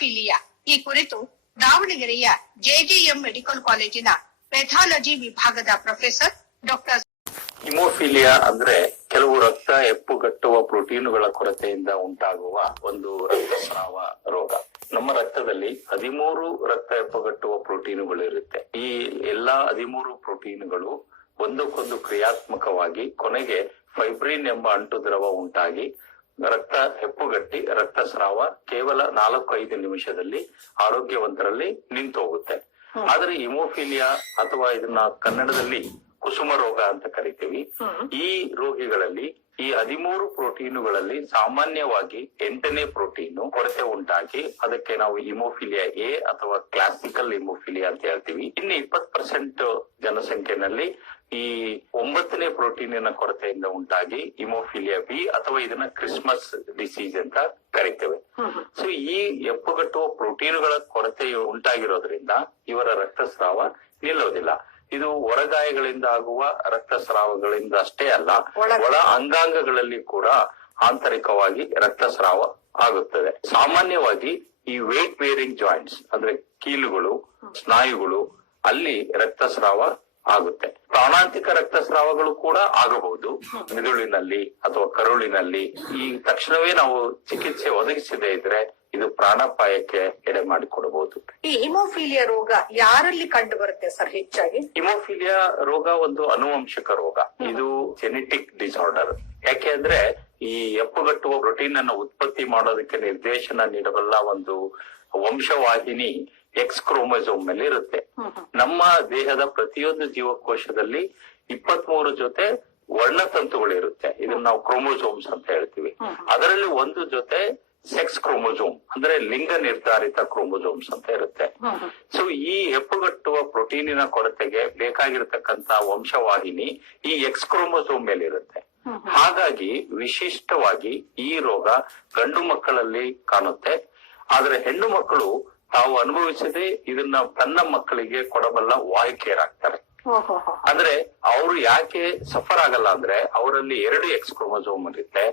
ಫಿಲಿಯಾ ಈ ಕುರಿತು ದಾವಣಗೆರೆಯ ಜೆಜೆಎಂ ಮೆಡಿಕಲ್ ಕಾಲೇಜಿನ ಪೆಥಾಲಜಿ ವಿಭಾಗದ ಪ್ರೊಫೆಸರ್ ಡಾಕ್ಟರ್ ಹಿಮೋಫಿಲಿಯಾ ಅಂದ್ರೆ ಕೆಲವು ರಕ್ತ ಹೆಪ್ಪುಗಟ್ಟುವ ಪ್ರೋಟೀನುಗಳ ಕೊರತೆಯಿಂದ ಉಂಟಾಗುವ ಒಂದು ರಕ್ತಸ್ರಾವ ರೋಗ. ನಮ್ಮ ರಕ್ತದಲ್ಲಿ 13 ರಕ್ತ ಹೆಪ್ಪುಗಟ್ಟುವ ಪ್ರೋಟೀನುಗಳು ಇರುತ್ತೆ. ಈ ಎಲ್ಲಾ 13 ಪ್ರೋಟೀನುಗಳು ಒಂದಕ್ಕೊಂದು ಕ್ರಿಯಾತ್ಮಕವಾಗಿ ಕೊನೆಗೆ ಫೈಬ್ರಿನ್ ಎಂಬ ಅಂಟು ದ್ರವ ಉಂಟಾಗಿ ರಕ್ತ ಹೆಪ್ಪುಗಟ್ಟಿ ರಕ್ತಸ್ರಾವ ಕೇವಲ 4-5 ನಿಮಿಷದಲ್ಲಿ ಆರೋಗ್ಯವಂತರಲ್ಲಿ ನಿಂತು ಹೋಗುತ್ತೆ. ಆದ್ರೆ ಹಿಮೋಫಿಲಿಯಾ ಅಥವಾ ಇದನ್ನ ಕನ್ನಡದಲ್ಲಿ ಕುಸುಮ ರೋಗ ಅಂತ ಕರಿತೀವಿ. ಈ ರೋಗಿಗಳಲ್ಲಿ ಈ 13 ಪ್ರೋಟೀನುಗಳಲ್ಲಿ ಸಾಮಾನ್ಯವಾಗಿ 8ನೇ ಪ್ರೋಟೀನು ಕೊರತೆ ಉಂಟಾಗಿ ಅದಕ್ಕೆ ನಾವು ಹಿಮೋಫಿಲಿಯಾ ಎ ಅಥವಾ ಕ್ಲಾಸಿಕಲ್ ಹಿಮೋಫಿಲಿಯಾ ಅಂತ ಹೇಳ್ತೀವಿ. ಇನ್ನು 20% ಜನಸಂಖ್ಯೆನಲ್ಲಿ ಈ 9ನೇ ಪ್ರೋಟೀನಿನ ಕೊರತೆಯಿಂದ ಉಂಟಾಗಿ ಹಿಮೋಫಿಲಿಯಾ ಬಿ ಅಥವಾ ಇದನ್ನ ಕ್ರಿಸ್ಮಸ್ ಡಿಸೀಸ್ ಅಂತ ಕರಿತೇವೆ. ಸೊ ಈ ಹೆಪ್ಪುಗಟ್ಟುವ ಪ್ರೋಟೀನುಗಳ ಕೊರತೆ ಉಂಟಾಗಿರೋದ್ರಿಂದ ಇವರ ರಕ್ತಸ್ರಾವ ನಿಲ್ಲೋದಿಲ್ಲ. ಇದು ಹೊರಗಾಯಗಳಿಂದ ಆಗುವ ರಕ್ತಸ್ರಾವಗಳಿಂದ ಅಷ್ಟೇ ಅಲ್ಲ, ಒಳ ಅಂಗಾಂಗಗಳಲ್ಲಿ ಕೂಡ ಆಂತರಿಕವಾಗಿ ರಕ್ತಸ್ರಾವ ಆಗುತ್ತದೆ. ಸಾಮಾನ್ಯವಾಗಿ ಈ ವೇಟ್ ಬೇರಿಂಗ್ ಜಾಯಿಂಟ್ಸ್ ಅಂದ್ರೆ ಕೀಲುಗಳು, ಸ್ನಾಯುಗಳು ಅಲ್ಲಿ ರಕ್ತಸ್ರಾವ ಆಗುತ್ತೆ. ಪ್ರಾಣಾಂತಿಕ ರಕ್ತಸ್ರಾವಗಳು ಕೂಡ ಆಗಬಹುದು ಮಿದುಳಿನಲ್ಲಿ ಅಥವಾ ಕರುಳಿನಲ್ಲಿ. ಈ ತಕ್ಷಣವೇ ನಾವು ಚಿಕಿತ್ಸೆ ಒದಗಿಸದೇ ಇದ್ರೆ ಇದು ಪ್ರಾಣಾಪಾಯಕ್ಕೆ ಎಡೆ ಮಾಡಿಕೊಡಬಹುದು. ಈ ಹಿಮೋಫಿಲಿಯಾ ರೋಗ ಯಾರಲ್ಲಿ ಕಂಡು ಬರುತ್ತೆ ಸರ್ ಹೆಚ್ಚಾಗಿ? ಹಿಮೋಫಿಲಿಯಾ ರೋಗ ಒಂದು ಅನುವಂಶಿಕ ರೋಗ. ಇದು ಜೆನೆಟಿಕ್ ಡಿಸಾರ್ಡರ್. ಯಾಕೆ ಅಂದ್ರೆ ಈ ಹೆಪ್ಪುಗಟ್ಟುವ ಪ್ರೋಟೀನ್ ಅನ್ನು ಉತ್ಪತ್ತಿ ಮಾಡೋದಕ್ಕೆ ನಿರ್ದೇಶನ ನೀಡಬಲ್ಲ ಒಂದು ವಂಶವಾಹಿನಿ ಎಕ್ಸ್ ಕ್ರೋಮೋಸೋಮ್ ಮೇಲೆ ಇರುತ್ತೆ. ನಮ್ಮ ದೇಹದ ಪ್ರತಿಯೊಂದು ಜೀವಕೋಶದಲ್ಲಿ 23 ಜೊತೆ ವರ್ಣತಂತುಗಳಿರುತ್ತೆ. ಇದನ್ನ ನಾವು ಕ್ರೋಮೋಸೋಮ್ಸ್ ಅಂತ ಹೇಳ್ತೀವಿ. ಅದರಲ್ಲಿ ಒಂದು ಜೊತೆ ಸೆಕ್ಸ್ ಕ್ರೋಮೋಸೋಮ್ ಅಂದ್ರೆ ಲಿಂಗ ನಿರ್ಧಾರಿತ ಕ್ರೋಮೋಸೋಮ್ಸ್ ಅಂತ ಇರುತ್ತೆ. ಸೊ ಈ ಹೆಪ್ಪುಗಟ್ಟುವ ಪ್ರೋಟೀನಿನ ಕೊರತೆಗೆ ಬೇಕಾಗಿರತಕ್ಕಂತ ವಂಶವಾಹಿನಿ ಈ ಎಕ್ಸ್ ಕ್ರೋಮೋಸೋಮ್ ಮೇಲೆ ಇರುತ್ತೆ. ಹಾಗಾಗಿ ವಿಶಿಷ್ಟವಾಗಿ ಈ ರೋಗ ಗಂಡು ಮಕ್ಕಳಲ್ಲಿ ಕಾಣುತ್ತೆ. ಆದ್ರೆ ಹೆಣ್ಣು ಮಕ್ಕಳು ತಾವು ಅನುಭವಿಸದೆ ಇದನ್ನ ತನ್ನ ಮಕ್ಕಳಿಗೆ ಕೊಡಬಲ್ಲ ವಾಹಕಿಯರಾಗ್ತಾರೆ. ಅಂದ್ರೆ ಅವರು ಯಾಕೆ ಸಫರ್ ಆಗಲ್ಲ ಅಂದ್ರೆ ಅವರಲ್ಲಿ 2 ಎಕ್ಸ್ ಕ್ರೋಮೋಸೋಮ್ ಇರುತ್ತೆ.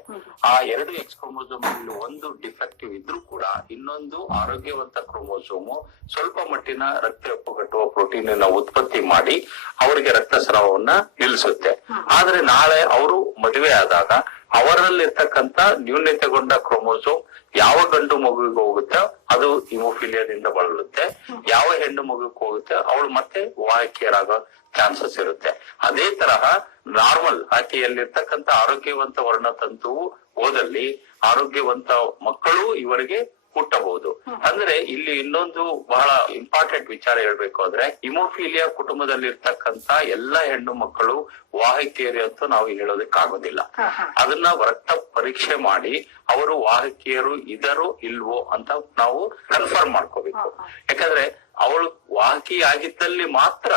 ಆ 2 ಎಕ್ಸ್ ಕ್ರೋಮೋಸೋಮ್ ಅಲ್ಲಿ ಒಂದು ಡಿಫೆಕ್ಟಿವ್ ಇದ್ರೂ ಕೂಡ ಇನ್ನೊಂದು ಆರೋಗ್ಯವಂತ ಕ್ರೋಮೋಸೋಮು ಸ್ವಲ್ಪ ಮಟ್ಟಿನ ರಕ್ತ ಹೆಪ್ಪುಗಟ್ಟುವ ಪ್ರೋಟೀನ್ ಅನ್ನ ಉತ್ಪತ್ತಿ ಮಾಡಿ ಅವರಿಗೆ ರಕ್ತಸ್ರಾವವನ್ನ ನಿಲ್ಲಿಸುತ್ತೆ. ಆದ್ರೆ ನಾಳೆ ಅವರು ಮದುವೆ ಆದಾಗ ಅವರಲ್ಲಿರ್ತಕ್ಕಂತ ನ್ಯೂನತೆಗೊಂಡ ಕ್ರೋಮೋಸೋಮ್ ಯಾವ ಗಂಡು ಮಗುವಿಗೆ ಹೋಗುತ್ತೆ ಅದು ಹಿಮೋಫಿಲಿಯಾದಿಂದ ಬಳಲುತ್ತೆ. ಯಾವ ಹೆಣ್ಣು ಮಗುವಿಗೆ ಹೋಗುತ್ತೆ ಅವಳು ಮತ್ತೆ ವಾಹಕಿಯರಾಗೋ ಚಾನ್ಸಸ್ ಇರುತ್ತೆ. ಅದೇ ತರಹ ನಾರ್ಮಲ್ ಆಕೆಯಲ್ಲಿರ್ತಕ್ಕಂಥ ಆರೋಗ್ಯವಂತ ವರ್ಣತಂತುವು ಹೋದಲ್ಲಿ ಆರೋಗ್ಯವಂತ ಮಕ್ಕಳು ಇವರಿಗೆ ಹುಟ್ಟಬಹುದು. ಅಂದ್ರೆ ಇಲ್ಲಿ ಇನ್ನೊಂದು ಬಹಳ ಇಂಪಾರ್ಟೆಂಟ್ ವಿಚಾರ ಹೇಳ್ಬೇಕು ಅಂದ್ರೆ ಹಿಮೋಫಿಲಿಯಾ ಕುಟುಂಬದಲ್ಲಿರ್ತಕ್ಕಂತ ಎಲ್ಲಾ ಹೆಣ್ಣು ಮಕ್ಕಳು ವಾಹಕಿಯರು ಅಂತ ನಾವು ಹೇಳೋದಕ್ಕಾಗೋದಿಲ್ಲ. ಅದನ್ನ ರಕ್ತ ಪರೀಕ್ಷೆ ಮಾಡಿ ಅವರು ವಾಹಕಿಯರು ಇದರೋ ಇಲ್ವೋ ಅಂತ ನಾವು ಕನ್ಫರ್ಮ್ ಮಾಡ್ಕೋಬೇಕು. ಯಾಕಂದ್ರೆ ಅವಳು ವಾಹಕಿ ಆಗಿದ್ದಲ್ಲಿ ಮಾತ್ರ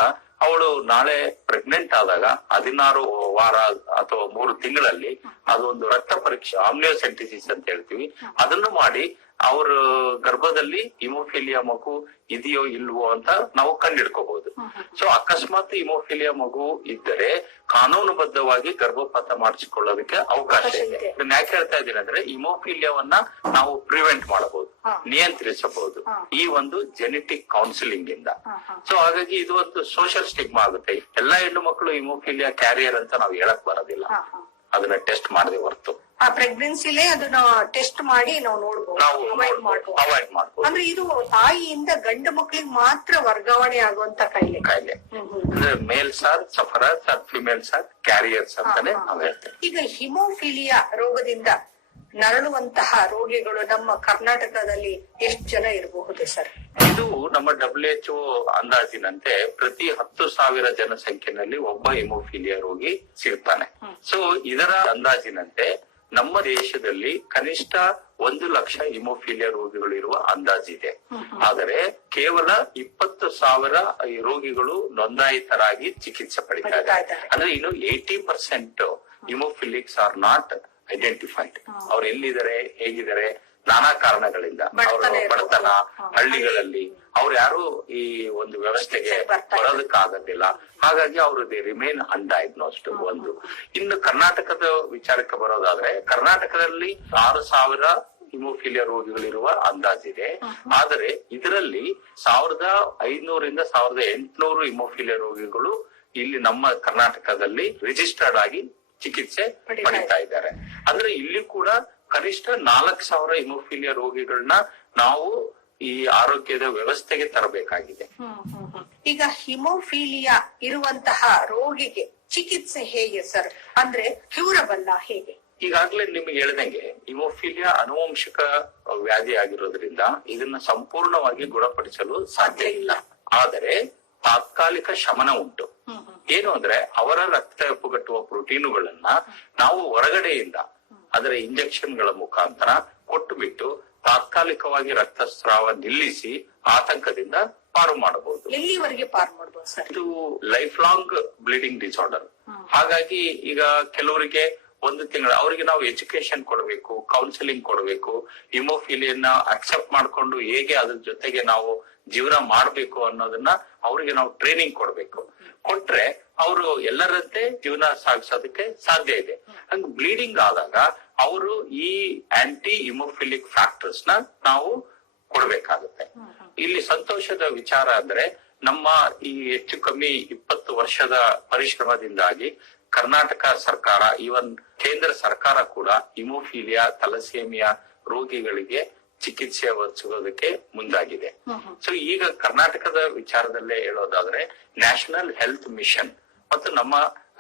ಅವಳು ನಾಳೆ ಪ್ರೆಗ್ನೆಂಟ್ ಆದಾಗ 16 ವಾರ ಅಥವಾ 3 ತಿಂಗಳಲ್ಲಿ ಅದೊಂದು ರಕ್ತ ಪರೀಕ್ಷೆ ಆಮ್ನಿಯೋಸೆಂಟಿಸಿಸ್ ಅಂತ ಹೇಳ್ತೀವಿ, ಅದನ್ನು ಮಾಡಿ ಅವ್ರ ಗರ್ಭದಲ್ಲಿ ಹಿಮೋಫಿಲಿಯಾ ಮಗು ಇದೆಯೋ ಇಲ್ವೋ ಅಂತ ನಾವು ಕಂಡಿಡ್ಕೋಬಹುದು. ಸೊ ಅಕಸ್ಮಾತ್ ಹಿಮೋಫಿಲಿಯಾ ಮಗು ಇದ್ದರೆ ಕಾನೂನುಬದ್ಧವಾಗಿ ಗರ್ಭಪಾತ ಮಾಡಿಸಿಕೊಳ್ಳೋದಕ್ಕೆ ಅವಕಾಶ ಇದೆ. ಇದನ್ನ ಯಾಕೆ ಹೇಳ್ತಾ ಇದ್ದೀನಿ ಅಂದ್ರೆ ಹಿಮೋಫಿಲಿಯಾವನ್ನ ನಾವು ಪ್ರಿವೆಂಟ್ ಮಾಡಬಹುದು, ನಿಯಂತ್ರಿಸಬಹುದು ಈ ಒಂದು ಜೆನೆಟಿಕ್ ಕೌನ್ಸಿಲಿಂಗ್ ಇಂದ. ಸೊ ಹಾಗಾಗಿ ಇದು ಒಂದು ಸೋಷಿಯಲ್ ಸ್ಟಿಗ್ಮಾ ಆಗುತ್ತೆ. ಎಲ್ಲಾ ಹೆಣ್ಣು ಮಕ್ಕಳು ಹಿಮೋಫಿಲಿಯಾ ಕ್ಯಾರಿಯರ್ ಅಂತ ನಾವು ಹೇಳಕ್ ಬರೋದಿಲ್ಲ, ಅದನ್ನ ಟೆಸ್ಟ್ ಮಾಡದೆ ಹೊರತು ಆ ಪ್ರೆಗ್ನೆನ್ಸಿಲೇ ಅದನ್ನ ಟೆಸ್ಟ್ ಮಾಡಿ ನಾವು ನೋಡ್ಬೋದು, ಅವಾಯ್ಡ್ ಮಾಡ್ಬೋದು. ಅಂದ್ರೆ ಇದು ತಾಯಿಯಿಂದ ಗಂಡು ಮಕ್ಕಳಿಗೆ ಮಾತ್ರ ವರ್ಗಾವಣೆ ಆಗುವಂತ ಕಾಯಿಲೆ ಅಂದ್ರೆ males are sufferers are females are carriers ಅಂತಾನೆ ನಾವು ಹೇಳ್ತೇವೆ. ಈಗ ಹಿಮೋಫಿಲಿಯಾ ರೋಗದಿಂದ ನರಳುವಂತಹ ರೋಗಿಗಳು ನಮ್ಮ ಕರ್ನಾಟಕದಲ್ಲಿ ಎಷ್ಟು ಜನ ಇರಬಹುದು ಸರ್? ಇದು ನಮ್ಮ WHO ಅಂದಾಜಿನಂತೆ ಪ್ರತಿ 10,000 ಜನಸಂಖ್ಯೆನಲ್ಲಿ ಒಬ್ಬ ಹಿಮೋಫಿಲಿಯಾ ರೋಗಿ ಸಿಗ್ತಾನೆ. ಸೊ ಇದರ ಅಂದಾಜಿನಂತೆ ನಮ್ಮ ದೇಶದಲ್ಲಿ ಕನಿಷ್ಠ 1 ಲಕ್ಷ ಹಿಮೋಫಿಲಿಯಾ ರೋಗಿಗಳು ಇರುವ ಅಂದಾಜಿದೆ. ಆದರೆ ಕೇವಲ 20,000 ರೋಗಿಗಳು ನೋಂದಾಯಿತರಾಗಿ ಚಿಕಿತ್ಸೆ ಪಡಿತಾರೆ. ಅಂದ್ರೆ ಇನ್ನು 80% ಹಿಮೋಫಿಲಿಕ್ಸ್ ಆರ್ ನಾಟ್ ಐಡೆಂಟಿಫೈಡ್. ಅವ್ರು ಎಲ್ಲಿದ್ದಾರೆ, ಹೇಗಿದ್ದಾರೆ, ನಾನಾ ಕಾರಣಗಳಿಂದ ಅವರು ಬಡತನ, ಹಳ್ಳಿಗಳಲ್ಲಿ ಅವ್ರು ಯಾರು ಈ ಒಂದು ವ್ಯವಸ್ಥೆಗೆ ಬರೋದಕ್ಕಾಗೋದಿಲ್ಲ. ಹಾಗಾಗಿ ಅವರು ದೇ ರಿಮೇನ್ ಅನ್ಡಯಾಗ್ನೋಸ್ಡ್. ಒಂದು ಇನ್ನು ಕರ್ನಾಟಕದ ವಿಚಾರಕ್ಕೆ ಬರೋದಾದ್ರೆ ಕರ್ನಾಟಕದಲ್ಲಿ 6,000 ಹಿಮೋಫಿಲಿಯಾ ರೋಗಿಗಳಿರುವ ಅಂದಾಜಿದೆ. ಆದರೆ ಇದರಲ್ಲಿ 1500 1800 ಹಿಮೋಫಿಲಿಯಾ ರೋಗಿಗಳು ಇಲ್ಲಿ ನಮ್ಮ ಕರ್ನಾಟಕದಲ್ಲಿ ರಿಜಿಸ್ಟರ್ಡ್ ಆಗಿ ಚಿಕಿತ್ಸೆ ಪಡಿತಾ ಇದ್ದಾರೆ. ಅಂದ್ರೆ ಇಲ್ಲಿ ಕೂಡ ಕನಿಷ್ಠ 4000 ಹಿಮೋಫಿಲಿಯಾ ರೋಗಿಗಳನ್ನ ನಾವು ಈ ಆರೋಗ್ಯದ ವ್ಯವಸ್ಥೆಗೆ ತರಬೇಕಾಗಿದೆ. ಈಗ ಹಿಮೋಫಿಲಿಯಾ ಇರುವಂತಹ ರೋಗಿಗೆ ಚಿಕಿತ್ಸೆ ಹೇಗೆ ಸರ್? ಅಂದ್ರೆ ಕ್ಯೂರಬಲ್ ಹೇಗೆ? ಈಗಾಗಲೇ ನಿಮ್ಗೆ ಹೇಳ್ದಂಗೆ ಹಿಮೋಫಿಲಿಯಾ ಅನುವಂಶಿಕ ವ್ಯಾಧಿ ಆಗಿರೋದ್ರಿಂದ ಇದನ್ನ ಸಂಪೂರ್ಣವಾಗಿ ಗುಣಪಡಿಸಲು ಸಾಧ್ಯ ಇಲ್ಲ. ಆದರೆ ತಾತ್ಕಾಲಿಕ ಶಮನ ಉಂಟು. ಏನು ಅಂದ್ರೆ ಅವರ ರಕ್ತ ಹೆಪ್ಪುಗಟ್ಟುವ ಪ್ರೋಟೀನುಗಳನ್ನ ನಾವು ಹೊರಗಡೆಯಿಂದ ಅದರ ಇಂಜೆಕ್ಷನ್ಗಳ ಮುಖಾಂತರ ಕೊಟ್ಟು ಬಿಟ್ಟು ತಾತ್ಕಾಲಿಕವಾಗಿ ರಕ್ತಸ್ರಾವ ನಿಲ್ಲಿಸಿ ಆತಂಕದಿಂದ ಪಾರು ಮಾಡಬಹುದು. ಎಲ್ಲಿವರೆಗೆ ಪಾರು ಮಾಡಬಹುದು ಸರ್? ಇದು ಲೈಫ್ ಲಾಂಗ್ ಬ್ಲೀಡಿಂಗ್ ಡಿಸಾರ್ಡರ್. ಹಾಗಾಗಿ ಈಗ ಕೆಲವರಿಗೆ 1 ತಿಂಗಳು ಅವರಿಗೆ ನಾವು ಎಜುಕೇಶನ್ ಕೊಡಬೇಕು, ಕೌನ್ಸಿಲಿಂಗ್ ಕೊಡಬೇಕು, ಹಿಮೋಫಿಲಿಯನ್ನ ಅಕ್ಸೆಪ್ಟ್ ಮಾಡ್ಕೊಂಡು ಹೇಗೆ ಅದ್ರ ಜೊತೆಗೆ ನಾವು ಜೀವನ ಮಾಡ್ಬೇಕು ಅನ್ನೋದನ್ನ ಅವರಿಗೆ ನಾವು ಟ್ರೈನಿಂಗ್ ಕೊಡ್ಬೇಕು. ಕೊಟ್ರೆ ಅವರು ಎಲ್ಲರಂತೆ ಜೀವನ ಸಾಗಿಸೋದಕ್ಕೆ ಸಾಧ್ಯ ಇದೆ. ಹಂಗ ಬ್ಲೀಡಿಂಗ್ ಆದಾಗ ಅವರು ಈ ಆಂಟಿ ಹಿಮೋಫಿಲಿಕ್ ಫ್ಯಾಕ್ಟರ್ಸ್ ನ ನಾವು ಕೊಡ್ಬೇಕಾಗುತ್ತೆ. ಇಲ್ಲಿ ಸಂತೋಷದ ವಿಚಾರ ಅಂದ್ರೆ ನಮ್ಮ ಈ ಹೆಚ್ಚು ಕಮ್ಮಿ 20 ವರ್ಷದ ಪರಿಶ್ರಮದಿಂದಾಗಿ ಕರ್ನಾಟಕ ಸರ್ಕಾರ, ಈವನ್ ಕೇಂದ್ರ ಸರ್ಕಾರ ಕೂಡ ಹಿಮೋಫಿಲಿಯಾ, ಥಲಸೇಮಿಯಾ ರೋಗಿಗಳಿಗೆ ಚಿಕಿತ್ಸೆ ಒದಗಿಸೋದಕ್ಕೆ ಮುಂದಾಗಿದೆ. ಸೊ ಈಗ ಕರ್ನಾಟಕದ ವಿಚಾರದಲ್ಲೇ ಹೇಳೋದಾದ್ರೆ ನ್ಯಾಷನಲ್ ಹೆಲ್ತ್ ಮಿಷನ್ ಮತ್ತು ನಮ್ಮ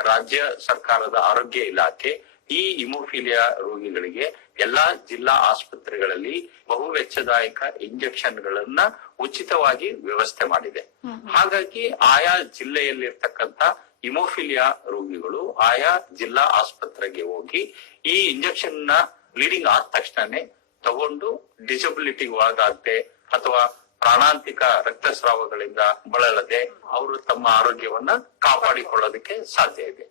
ರಾಜ್ಯ ಸರ್ಕಾರದ ಆರೋಗ್ಯ ಇಲಾಖೆ ಈ ಹಿಮೋಫಿಲಿಯಾ ರೋಗಿಗಳಿಗೆ ಎಲ್ಲಾ ಜಿಲ್ಲಾ ಆಸ್ಪತ್ರೆಗಳಲ್ಲಿ ಬಹು ವೆಚ್ಚದಾಯಕ ಇಂಜೆಕ್ಷನ್ ಗಳನ್ನ ಉಚಿತವಾಗಿ ವ್ಯವಸ್ಥೆ ಮಾಡಿದೆ. ಹಾಗಾಗಿ ಆಯಾ ಜಿಲ್ಲೆಯಲ್ಲಿರ್ತಕ್ಕಂಥ ಹಿಮೋಫಿಲಿಯಾ ರೋಗಿಗಳು ಆಯಾ ಜಿಲ್ಲಾ ಆಸ್ಪತ್ರೆಗೆ ಹೋಗಿ ಈ ಇಂಜೆಕ್ಷನ್ ನ ಬ್ಲೀಡಿಂಗ್ ಆದ ತಕ್ಷಣನೇ ತಗೊಂಡು ಡಿಸಬಿಲಿಟಿ ಒಳಗಾಗದೆ ಅಥವಾ ಪ್ರಾಣಾಂತಿಕ ರಕ್ತಸ್ರಾವಗಳಿಂದ ಬಳಲದೆ ಅವರು ತಮ್ಮ ಆರೋಗ್ಯವನ್ನ ಕಾಪಾಡಿಕೊಳ್ಳೋದಕ್ಕೆ ಸಾಧ್ಯ ಇದೆ.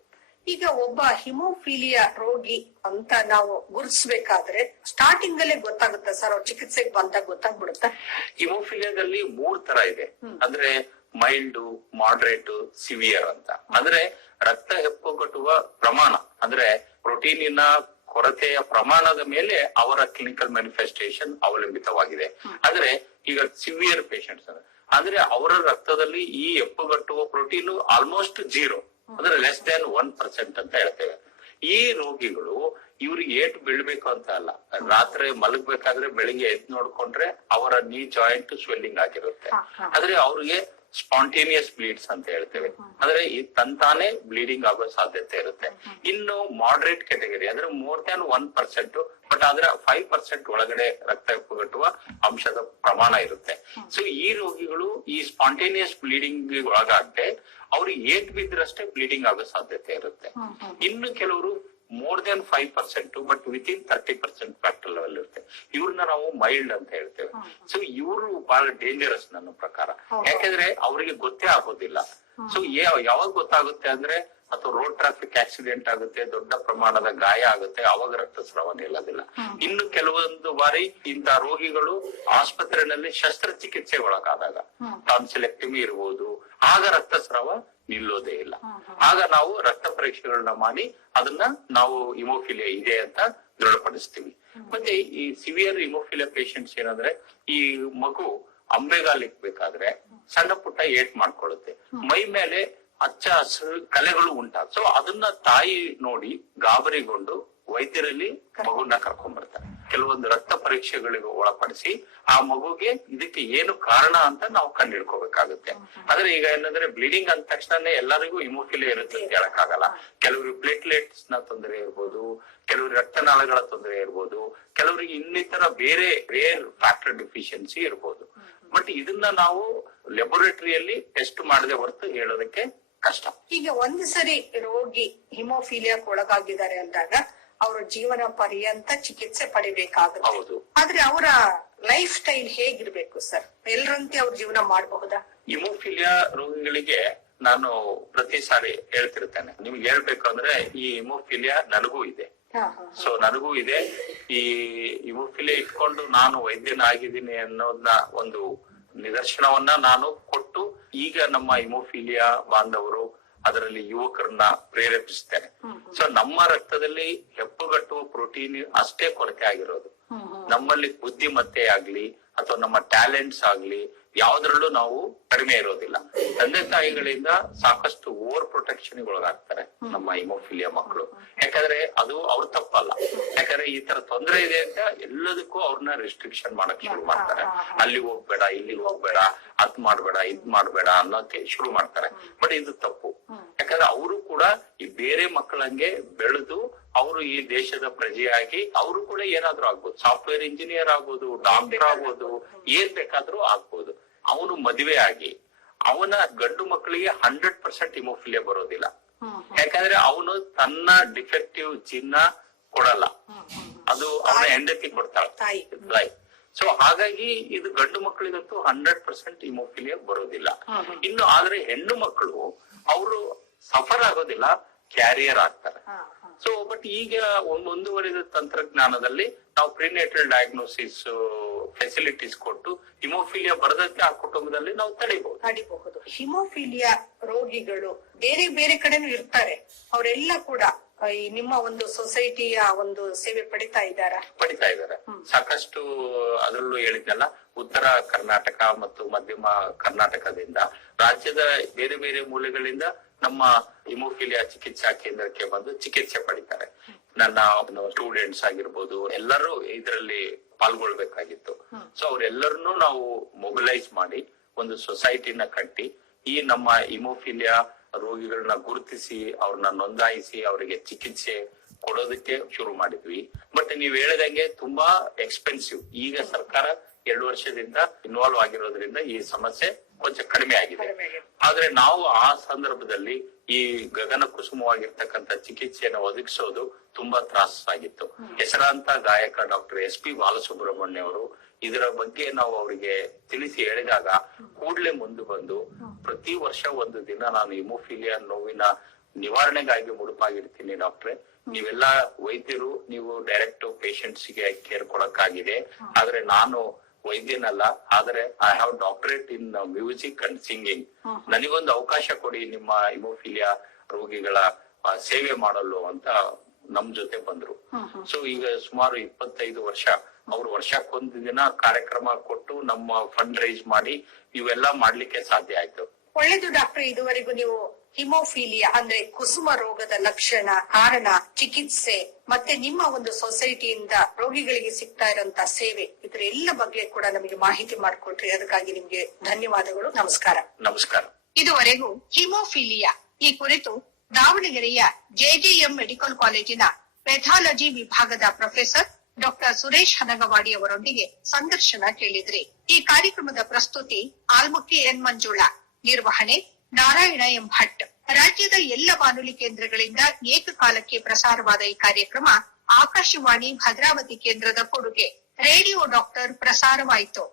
ಈಗ ಒಬ್ಬ ಹಿಮೋಫಿಲಿಯಾ ರೋಗಿ ಅಂತ ನಾವು ಗುರುತಿಸಬೇಕಾದ್ರೆ ಸ್ಟಾರ್ಟಿಂಗ್ ಅಲ್ಲೇ ಗೊತ್ತಾಗುತ್ತೆ ಸರ್? ಅವ್ರ ಚಿಕಿತ್ಸೆಗೆ ಬಂದಾಗ ಗೊತ್ತಾಗ್ಬಿಡುತ್ತೆ? ಹಿಮೋಫಿಲಿಯಾದಲ್ಲಿ 3 ತರ ಇದೆ. ಅಂದ್ರೆ ಮೈಲ್ಡ್, ಮಾಡರೇಟ್, ಸಿವಿಯರ್ ಅಂತ. ಅಂದ್ರೆ ರಕ್ತ ಹೆಪ್ಪುಗಟ್ಟುವ ಪ್ರಮಾಣ ಅಂದ್ರೆ ಪ್ರೋಟೀನಿನ ಕೊರತೆಯ ಪ್ರಮಾಣದ ಮೇಲೆ ಅವರ ಕ್ಲಿನಿಕಲ್ ಮ್ಯಾನಿಫೆಸ್ಟೇಷನ್ ಅವಲಂಬಿತವಾಗಿದೆ. ಆದ್ರೆ ಈಗ ಸಿವಿಯರ್ ಪೇಷಂಟ್ಸ್ ಅಂದ್ರೆ ಅವರ ರಕ್ತದಲ್ಲಿ ಈ ಹೆಪ್ಪುಗಟ್ಟುವ ಪ್ರೋಟೀನ್ ಆಲ್ಮೋಸ್ಟ್ 0, ಅಂದ್ರೆ ಲೆಸ್ ದ್ಯಾನ್ 1% ಅಂತ ಹೇಳ್ತೇವೆ. ಈ ರೋಗಿಗಳು ಇವ್ರಿಗೆ ಏಟು ಬೀಳ್ಬೇಕು ಅಂತ ಅಲ್ಲ, ರಾತ್ರಿ ಮಲಗ್ಬೇಕಾದ್ರೆ ಬೆಳಿಗ್ಗೆ ಎದ್ದು ನೋಡ್ಕೊಂಡ್ರೆ ಅವರ ನೀ ಜಾಯಿಂಟ್ ಸ್ವೆಲ್ಲಿಂಗ್ ಆಗಿರುತ್ತೆ. ಆದ್ರೆ ಅವ್ರಿಗೆ ಸ್ಪಾಂಟೇನಿಯಸ್ ಬ್ಲೀಡ್ಸ್ ಅಂತ ಹೇಳ್ತೇವೆ, ಅಂದ್ರೆ ಈ ತಂತಾನೆ ಬ್ಲೀಡಿಂಗ್ ಆಗೋ ಸಾಧ್ಯತೆ ಇರುತ್ತೆ. ಇನ್ನು ಮಾಡರೇಟ್ ಕ್ಯಾಟಗರಿ ಅಂದ್ರೆ ಮೋರ್ ದ್ಯಾನ್ 1%, ಬಟ್ ಆದ್ರೆ 5% ಒಳಗಡೆ ರಕ್ತ ಹೆಪ್ಪುಗಟ್ಟುವ ಅಂಶದ ಪ್ರಮಾಣ ಇರುತ್ತೆ. ಸೊ ಈ ರೋಗಿಗಳು ಈ ಸ್ಪಾಂಟೇನಿಯಸ್ ಬ್ಲೀಡಿಂಗ್ ಒಳಗಾಗದೆ ಅವ್ರಿಗೆ ಏಟ್ ಬಿದ್ರಷ್ಟೇ ಬ್ಲೀಡಿಂಗ್ ಆಗೋ ಸಾಧ್ಯತೆ ಇರುತ್ತೆ. ಇನ್ನು ಕೆಲವರು more than 5%, but within 30% factor level ಇರುತ್ತೆ. ಇವ್ರನ್ನ ನಾವು ಮೈಲ್ಡ್ ಅಂತ ಹೇಳ್ತೇವೆ. ಸೊ ಇವರು ಬಹಳ ಡೇಂಜರಸ್ ನನ್ನ ಪ್ರಕಾರ. ಯಾಕಂದ್ರೆ ಅವರಿಗೆ ಗೊತ್ತೇ ಆಗೋದಿಲ್ಲ. ಸೊ ಯಾವಾಗ ಗೊತ್ತಾಗುತ್ತೆ ಅಂದ್ರೆ ಅಥವಾ ರೋಡ್ ಟ್ರಾಫಿಕ್ ಆಕ್ಸಿಡೆಂಟ್ ಆಗುತ್ತೆ, ದೊಡ್ಡ ಪ್ರಮಾಣದ ಗಾಯ ಆಗುತ್ತೆ, ಅವಾಗ ರಕ್ತಸ್ರಾವ ನಿಲ್ಲೋದಿಲ್ಲ. ಇನ್ನು ಕೆಲವೊಂದು ಬಾರಿ ಇಂಥ ರೋಗಿಗಳು ಆಸ್ಪತ್ರೆಯಲ್ಲಿ ಶಸ್ತ್ರಚಿಕಿತ್ಸೆ ಒಳಗಾದಾಗ, ಟಾನ್ಸಿಲೆಕ್ಟಮಿ ಇರ್ಬೋದು, ಆಗ ರಕ್ತಸ್ರಾವ ನಿಲ್ಲೋದೇ ಇಲ್ಲ. ಆಗ ನಾವು ರಕ್ತ ಪರೀಕ್ಷೆಗಳನ್ನ ಮಾಡಿ ಅದನ್ನ ನಾವು ಹಿಮೋಫಿಲಿಯಾ ಇದೆ ಅಂತ ದೃಢಪಡಿಸ್ತೀವಿ. ಮತ್ತೆ ಈ ಸಿವಿಯರ್ ಹಿಮೋಫಿಲಿಯಾ ಪೇಷಂಟ್ಸ್ ಏನಂದ್ರೆ ಈ ಮಗು ಅಂಬೆಗಾಲಿಕ್ಬೇಕಾದ್ರೆ ಸಣ್ಣ ಪುಟ್ಟ ಏಟ್ ಮಾಡ್ಕೊಳ್ಳುತ್ತೆ, ಮೈ ಮೇಲೆ ಹಚ್ಚ ಹಸಿರು ಕಲೆಗಳು ಉಂಟಾಗ, ಸೊ ಅದನ್ನ ತಾಯಿ ನೋಡಿ ಗಾಬರಿಗೊಂಡು ವೈದ್ಯರಲ್ಲಿ ಮಗುನ ಕರ್ಕೊಂಡ್ ಬರ್ತಾರೆ. ಕೆಲವೊಂದು ರಕ್ತ ಪರೀಕ್ಷೆಗಳಿಗೆ ಒಳಪಡಿಸಿ ಆ ಮಗುಗೆ ಇದಕ್ಕೆ ಏನು ಕಾರಣ ಅಂತ ನಾವು ಕಂಡಿಡ್ಕೋಬೇಕಾಗುತ್ತೆ. ಆದ್ರೆ ಈಗ ಏನಂದ್ರೆ ಬ್ಲೀಡಿಂಗ್ ಅಂದ ತಕ್ಷಣ ಎಲ್ಲರಿಗೂ ಹಿಮೋಫಿಲಿಯಾ ಇರುತ್ತೆ ಅಂತ ಹೇಳಕ್ಕಾಗಲ್ಲ. ಕೆಲವರಿಗೆ ಪ್ಲೇಟ್ಲೆಟ್ಸ್ ನ ತೊಂದರೆ ಇರ್ಬೋದು, ಕೆಲವರಿಗೆ ರಕ್ತನಾಳಗಳ ತೊಂದರೆ ಇರ್ಬೋದು, ಕೆಲವರಿಗೆ ಇನ್ನಿತರ ಬೇರೆ ರೇರ್ ಫ್ಯಾಕ್ಟರ್ ಡಿಫಿಷಿಯನ್ಸಿ ಇರ್ಬೋದು. ಬಟ್ ಇದನ್ನ ನಾವು ಲ್ಯಾಬೋರೇಟರಿಯಲ್ಲಿ ಟೆಸ್ಟ್ ಮಾಡದೆ ಹೊರತು ಹೇಳೋದಕ್ಕೆ ಕಷ್ಟ. ಈಗ ಒಂದು ಸರಿ ರೋಗಿ ಹಿಮೋಫಿಲಿಯಾಕ್ ಒಳಗಾಗಿದ್ದಾರೆ ಅಂದಾಗ ಅವರ ಜೀವನ ಪರ್ಯಂತ ಚಿಕಿತ್ಸೆ ಪಡಿಬೇಕಾಗುತ್ತೆ. ಆದ್ರೆ ಅವರ ಲೈಫ್ ಸ್ಟೈಲ್ ಹೇಗಿರ್ಬೇಕು ಸರ್? ಎಲ್ಲರಂತೆ ಅವ್ರ ಜೀವನ ಮಾಡಬಹುದಾ? ಹಿಮೋಫಿಲಿಯಾ ರೋಗಿಗಳಿಗೆ ನಾನು ಪ್ರತಿ ಸಾರಿ ಹೇಳ್ತಿರ್ತೇನೆ, ನಿಮ್ಗೆ ಹೇಳ್ಬೇಕು ಅಂದ್ರೆ ಈ ಹಿಮೋಫಿಲಿಯಾ ನನಗೂ ಇದೆ. ಸೊ ನನಗೂ ಇದೆ. ಈ ಹಿಮೋಫಿಲಿಯಾ ಇಟ್ಕೊಂಡು ನಾನು ವೈದ್ಯನಾಗಿದ್ದೀನಿ ಅನ್ನೋದನ್ನ ಒಂದು ನಿದರ್ಶನವನ್ನ ನಾನು ಕೊಟ್ಟು ಈಗ ನಮ್ಮ ಹಿಮೋಫಿಲಿಯಾ ಬಾಂಧವರು ಅದರಲ್ಲಿ ಯುವಕರನ್ನ ಪ್ರೇರೇಪಿಸ್ತೇನೆ. ಸೊ ನಮ್ಮ ರಕ್ತದಲ್ಲಿ ಹೆಪ್ಪುಗಟ್ಟುವ ಪ್ರೋಟೀನ್ ಅಷ್ಟೇ ಕೊರತೆ ಆಗಿರೋದು. ನಮ್ಮಲ್ಲಿ ಬುದ್ಧಿಮತ್ತೆ ಆಗ್ಲಿ ಅಥವಾ ನಮ್ಮ ಟ್ಯಾಲೆಂಟ್ಸ್ ಆಗ್ಲಿ ಯಾವ್ದ್ರಲ್ಲೂ ನಾವು ಕಡಿಮೆ ಇರೋದಿಲ್ಲ. ತಂದೆ ತಾಯಿಗಳಿಂದ ಸಾಕಷ್ಟು ಓವರ್ ಪ್ರೊಟೆಕ್ಷನ್ ಒಳಗಾಗ್ತಾರೆ ನಮ್ಮ ಹಿಮೋಫಿಲಿಯಾ ಮಕ್ಕಳು. ಯಾಕಂದ್ರೆ ಅದು ಅವ್ರ ತಪ್ಪಲ್ಲ, ಯಾಕಂದ್ರೆ ಈ ತರ ತೊಂದರೆ ಇದೆ ಅಂತ ಎಲ್ಲದಕ್ಕೂ ಅವ್ರನ್ನ ರೆಸ್ಟ್ರಿಕ್ಷನ್ ಮಾಡಕ್ ಶುರು ಮಾಡ್ತಾರೆ. ಅಲ್ಲಿ ಹೋಗ್ಬೇಡ, ಇಲ್ಲಿ ಹೋಗ್ಬೇಡ, ಅದ್ ಮಾಡ್ಬೇಡ, ಇದ್ ಮಾಡ್ಬೇಡ ಅನ್ನೋಕೆ ಶುರು ಮಾಡ್ತಾರೆ. ಬಟ್ ಇದು ತಪ್ಪು. ಯಾಕಂದ್ರೆ ಅವರು ಕೂಡ ಈ ಬೇರೆ ಮಕ್ಕಳಂಗೆ ಬೆಳೆದು ಅವರು ಈ ದೇಶದ ಪ್ರಜೆಯಾಗಿ ಅವರು ಕೂಡ ಏನಾದ್ರೂ ಆಗ್ಬೋದು, ಸಾಫ್ಟ್ವೇರ್ ಇಂಜಿನಿಯರ್ ಆಗ್ಬೋದು, ಡಾಕ್ಟರ್ ಆಗ್ಬೋದು, ಏನ್ ಬೇಕಾದ್ರೂ ಆಗ್ಬೋದು. ಅವನು ಮದುವೆ ಆಗಿ ಅವನ ಗಂಡು ಮಕ್ಕಳಿಗೆ 100% ಹಿಮೋಫಿಲಿಯಾ ಬರೋದಿಲ್ಲ. ಯಾಕಂದ್ರೆ ಅವನು ತನ್ನ ಡಿಫೆಕ್ಟಿವ್ ಜಿನ್ನ ಕೊಡಲ್ಲ, ಅದು ಅವನ ಹೆಂಡತಿ ಕೊಡ್ತಾಳೆ. ಸೊ ಹಾಗಾಗಿ ಇದು ಗಂಡು ಮಕ್ಕಳಿಗಂತೂ 100% ಹಿಮೋಫಿಲಿಯಾ ಬರೋದಿಲ್ಲ. ಇನ್ನು ಆದ್ರೆ ಹೆಣ್ಣು ಮಕ್ಕಳು ಅವರು ಸಫರ್ ಆಗೋದಿಲ್ಲ, ಕ್ಯಾರಿಯರ್ ಆಗ್ತಾರೆ. ಸೊ ಬಟ್ ಈಗ ಮುಂದುವರಿದ ತಂತ್ರಜ್ಞಾನದಲ್ಲಿ ನಾವು ಪ್ರಿನೇಟಲ್ ಡಯಾಗ್ನೋಸಿಸ್ ಫೆಸಿಲಿಟೀಸ್ ಕೊಟ್ಟು ಹಿಮೋಫಿಲಿಯಾ ಬರದಂತೆ ಆ ಕುಟುಂಬದಲ್ಲಿ ನಾವು ತಡಿಬಹುದು. ಹಿಮೋಫಿಲಿಯಾ ರೋಗಿಗಳು ಬೇರೆ ಬೇರೆ ಕಡೆನೂ ಇರ್ತಾರೆ, ಅವರೆಲ್ಲ ಕೂಡ ಈ ನಿಮ್ಮ ಒಂದು ಸೊಸೈಟಿಯ ಒಂದು ಸೇವೆ ಪಡಿತಾ ಇದ್ದಾರೆ. ಸಾಕಷ್ಟು ಅದರಲ್ಲೂ ಹೇಳಿದ್ನಲ್ಲ, ಉತ್ತರ ಕರ್ನಾಟಕ ಮತ್ತು ಮಧ್ಯಮ ಕರ್ನಾಟಕದಿಂದ ರಾಜ್ಯದ ಬೇರೆ ಬೇರೆ ಮೂಲೆಗಳಿಂದ ನಮ್ಮ ಹಿಮೋಫಿಲಿಯಾ ಚಿಕಿತ್ಸಾ ಕೇಂದ್ರಕ್ಕೆ ಬಂದು ಚಿಕಿತ್ಸೆ ಪಡಿತಾರೆ. ನನ್ನ ಸ್ಟೂಡೆಂಟ್ಸ್ ಆಗಿರ್ಬೋದು, ಎಲ್ಲರೂ ಇದರಲ್ಲಿ ಪಾಲ್ಗೊಳ್ಬೇಕಾಗಿತ್ತು. ಸೊ ಅವರೆಲ್ಲರನ್ನೂ ನಾವು ಮೊಬಿಲೈಸ್ ಮಾಡಿ ಒಂದು ಸೊಸೈಟಿನ ಕಟ್ಟಿ ಈ ನಮ್ಮ ಹಿಮೋಫಿಲಿಯಾ ರೋಗಿಗಳನ್ನ ಗುರುತಿಸಿ ಅವ್ರನ್ನ ನೋಂದಾಯಿಸಿ ಅವರಿಗೆ ಚಿಕಿತ್ಸೆ ಕೊಡೋದಕ್ಕೆ ಶುರು ಮಾಡಿದ್ವಿ. ಬಟ್ ನೀವ್ ಹೇಳಿದಂಗೆ ತುಂಬಾ ಎಕ್ಸ್ಪೆನ್ಸಿವ್. ಈಗ ಸರ್ಕಾರ 2 ವರ್ಷದಿಂದ ಇನ್ವಾಲ್ವ್ ಆಗಿರೋದ್ರಿಂದ ಈ ಸಮಸ್ಯೆ ಕೊಂಚ ಕಡಿಮೆ ಆಗಿದೆ. ಆದ್ರೆ ನಾವು ಆ ಸಂದರ್ಭದಲ್ಲಿ ಈ ಗಗನ ಕುಸುಮವಾಗಿರ್ತಕ್ಕಂಥ ಚಿಕಿತ್ಸೆಯನ್ನು ಒದಗಿಸೋದು ತುಂಬಾ ತ್ರಾಸಾಗಿತ್ತು. ಹೆಸರಾಂತ ಗಾಯಕ ಡಾಕ್ಟರ್ SP ಬಾಲಸುಬ್ರಹ್ಮಣ್ಯ ಅವರು ಇದರ ಬಗ್ಗೆ ನಾವು ಅವರಿಗೆ ತಿಳಿಸಿ ಹೇಳಿದಾಗ ಕೂಡ್ಲೆ ಮುಂದೆ ಬಂದು ಪ್ರತಿ ವರ್ಷ ಒಂದು ದಿನ ನಾನು ಹಿಮೋಫಿಲಿಯಾ ನೋವಿನ ನಿವಾರಣೆಗಾಗಿ ಮುಡುಪಾಗಿರ್ತೀನಿ ಡಾಕ್ಟ್ರೆ, ನೀವೆಲ್ಲಾ ವೈದ್ಯರು ನೀವು ಡೈರೆಕ್ಟ್ ಪೇಷಂಟ್ಸ್ ಗೆ ಕೇರ್ ಕೊಡಕ್ಕಾಗಿದೆ, ಆದ್ರೆ ನಾನು ವೈದ್ಯನಲ್ಲ, ಆದ್ರೆ I have doctorate in music and singing, ನನಗೊಂದು ಅವಕಾಶ ಕೊಡಿ ನಿಮ್ಮ ಹಿಮೋಫಿಲಿಯಾ ರೋಗಿಗಳ ಸೇವೆ ಮಾಡಲು ಅಂತ ನಮ್ ಜೊತೆ ಬಂದ್ರು. ಸೊ ಈಗ ಸುಮಾರು 25 ವರ್ಷ ಅವ್ರು ವರ್ಷಕ್ಕೊಂದು ದಿನ ಕಾರ್ಯಕ್ರಮ ಕೊಟ್ಟು ನಮ್ಮ ಫಂಡ್ ರೈಸ್ ಮಾಡಿ ಇವೆಲ್ಲ ಮಾಡ್ಲಿಕ್ಕೆ ಸಾಧ್ಯ ಆಯ್ತು. ಒಳ್ಳೇದು ಡಾಕ್ಟರ್. ಇದುವರೆಗೂ ನೀವು ಹಿಮೋಫಿಲಿಯಾ ಅಂದ್ರೆ ಕುಸುಮ ರೋಗದ ಲಕ್ಷಣ, ಕಾರಣ, ಚಿಕಿತ್ಸೆ ಮತ್ತೆ ನಿಮ್ಮ ಒಂದು ಸೊಸೈಟಿಯಿಂದ ರೋಗಿಗಳಿಗೆ ಸಿಗ್ತಾ ಇರುವಂತ ಸೇವೆ, ಇದರ ಎಲ್ಲ ಬಗ್ಗೆ ಕೂಡ ನಮಗೆ ಮಾಹಿತಿ ಮಾಡಿಕೊಟ್ರಿ. ಅದಕ್ಕಾಗಿ ನಿಮ್ಗೆ ಧನ್ಯವಾದಗಳು. ನಮಸ್ಕಾರ. ನಮಸ್ಕಾರ. ಇದುವರೆಗೂ ಹಿಮೋಫಿಲಿಯಾ ಈ ಕುರಿತು ದಾವಣಗೆರೆಯ JJM ಮೆಡಿಕಲ್ ಕಾಲೇಜಿನ ಪೆಥಾಲಜಿ ವಿಭಾಗದ ಪ್ರೊಫೆಸರ್ ಡಾಕ್ಟರ್ ಸುರೇಶ್ ಹನಗವಾಡಿ ಅವರೊಂದಿಗೆ ಸಂದರ್ಶನ ಕೇಳಿದ್ರಿ. ಈ ಕಾರ್ಯಕ್ರಮದ ಪ್ರಸ್ತುತಿ ಆಲ್ಮುಕ್ಕಿ ಎನ್ ಮಂಜುಳಾ, ನಿರ್ವಹಣೆ ನಾರಾಯಣ ಎಂ ಭಟ್. ರಾಜ್ಯದ ಎಲ್ಲ ಬಾನುಲಿ ಕೇಂದ್ರಗಳಿಂದ ಏಕಕಾಲಕ್ಕೆ ಪ್ರಸಾರವಾದ ಈ ಕಾರ್ಯಕ್ರಮ ಆಕಾಶವಾಣಿ ಭದ್ರಾವತಿ ಕೇಂದ್ರದ ಕೊಡುಗೆ. ರೇಡಿಯೋ ಡಾಕ್ಟರ್ ಪ್ರಸಾರವಾಯಿತು.